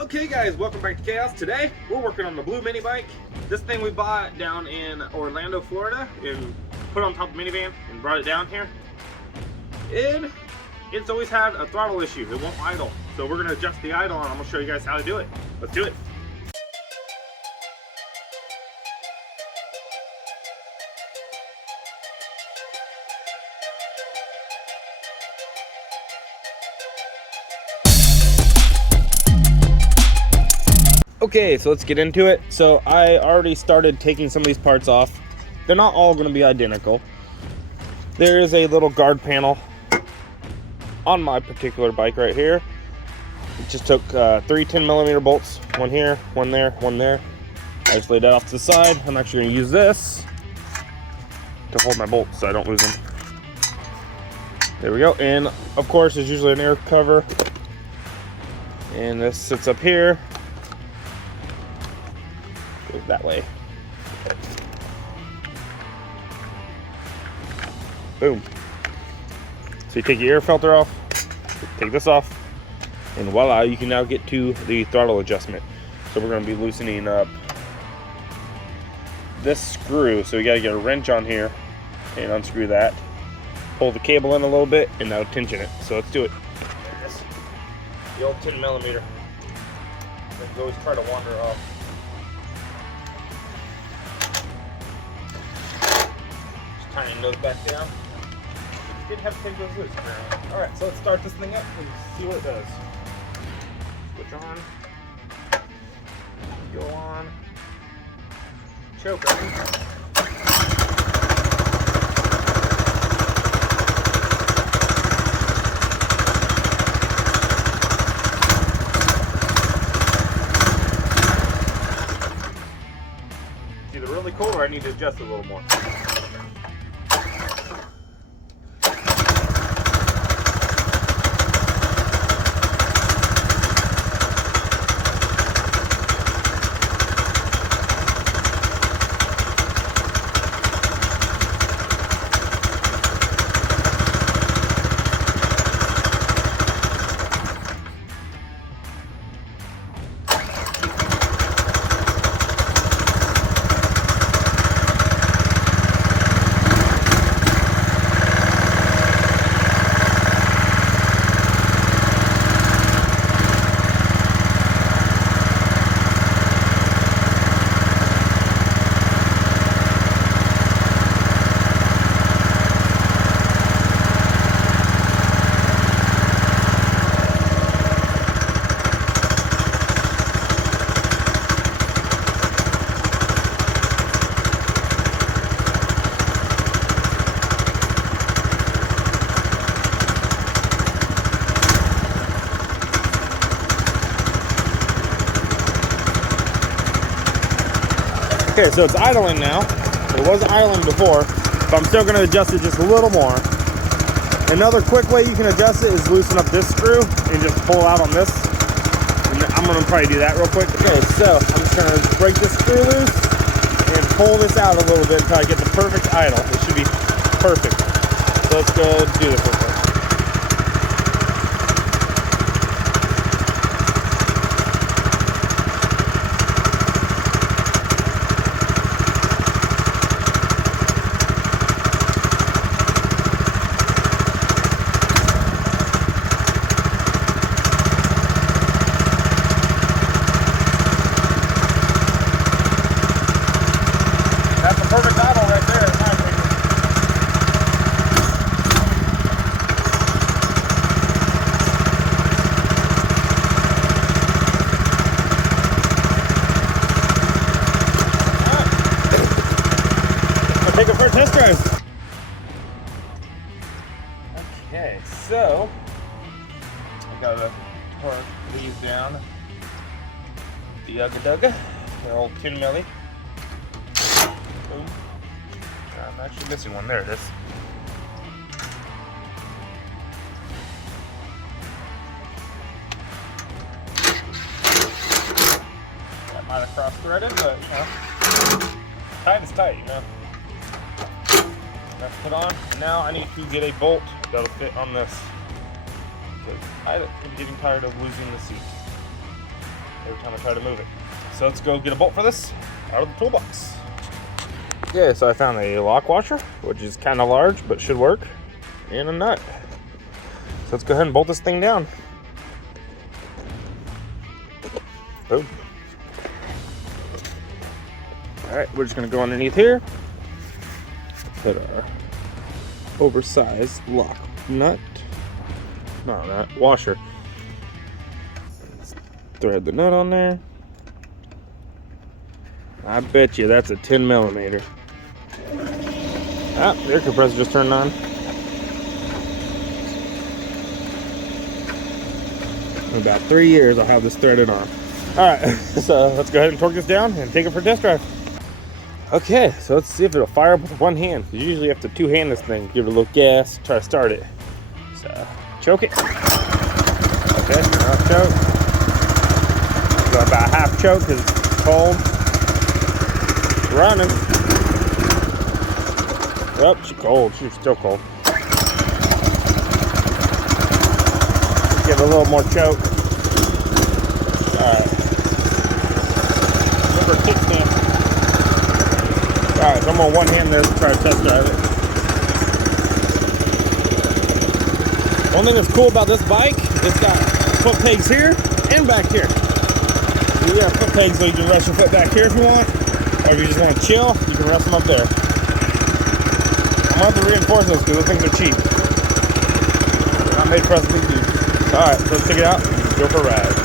Okay guys, welcome back to Chaos. Today, we're working on the blue mini bike. This thing we bought down in Orlando, Florida, and put on top of the minivan and brought it down here. And it's always had a throttle issue. It won't idle. So we're gonna adjust the idle and I'm gonna show you guys how to do it. Let's do it. Okay, so let's get into it. So I already started taking some of these parts off. They're not all going to be identical. There is a little guard panel on my particular bike right here. It just took 3 10mm bolts, one here, one there, one there. I just laid that off to the side. I'm actually going to use this to hold my bolts so I don't lose them. There we go. And of course, there's usually an air cover. And this sits up here. Goes that way. Boom. So you take your air filter off, take this off, and voila, you can now get to the throttle adjustment. So we're going to be loosening up this screw. So we got to get a wrench on here and unscrew that. Pull the cable in a little bit and now tension it. So let's do it. The old 10mm. Things always try to wander off. Tying those back down. Did have to take those loose apparently. Alright, so let's start this thing up and see what it does. Switch on. Go on. Choke on. It's either really cool or I need to adjust it a little more. Okay, so it's idling now. It wasn't idling before, but I'm still going to adjust it just a little more. Another quick way you can adjust it is loosen up this screw and just pull out on this. And I'm going to probably do that real quick. Okay, so I'm just going to break this screw loose and pull this out a little bit until I get the perfect idle. It should be perfect. So let's go do this real quick. That's the perfect idle right there, in my opinion. I'll take it for a test drive. Okay, so I gotta torque these down. The Ugga-Dugga, the old 10mm. Boom. I'm actually missing one. There it is. That might have cross-threaded, but you know, tight is tight, you know. That's put on. Now I need to get a bolt that'll fit on this, because I'm getting tired of losing the seat. every time I try to move it. So let's go get a bolt for this out of the toolbox. Yeah, so I found a lock washer, which is kind of large, but should work, and a nut. So let's go ahead and bolt this thing down. Boom. All right, we're just gonna go underneath here, put our oversized lock nut, not nut, washer. Let's thread the nut on there. I bet you that's a 10 millimeter. Ah, the air compressor just turned on. In about 3 years, I'll have this threaded on. All right, so let's go ahead and torque this down and take it for a test drive. Okay, so let's see if it'll fire up with one hand. You usually have to two-hand this thing, give it a little gas, try to start it. So, choke it. Okay, enough choke. Go about half choke because it's cold. It's running. Oh, she's cold. She's still cold. Give it a little more choke. Alright. Remember kickstand. Alright, so I'm on one hand there to try to test drive it. One thing that's cool about this bike, it's got foot pegs here and back here. So you got foot pegs so you can rest your foot back here if you want. Or if you just want to chill, you can rest them up there. I'm going to have to reinforce those because those things are cheap. They're not made for us to be used. Alright, so let's take it out and go for a ride.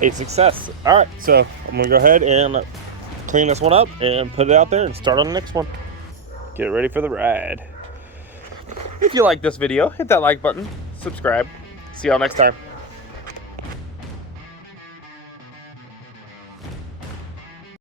A success. All right, so I'm gonna go ahead and clean this one up and put it out there and start on the next one. Get ready for the ride. If you like this video, hit that like button, subscribe. See y'all next time.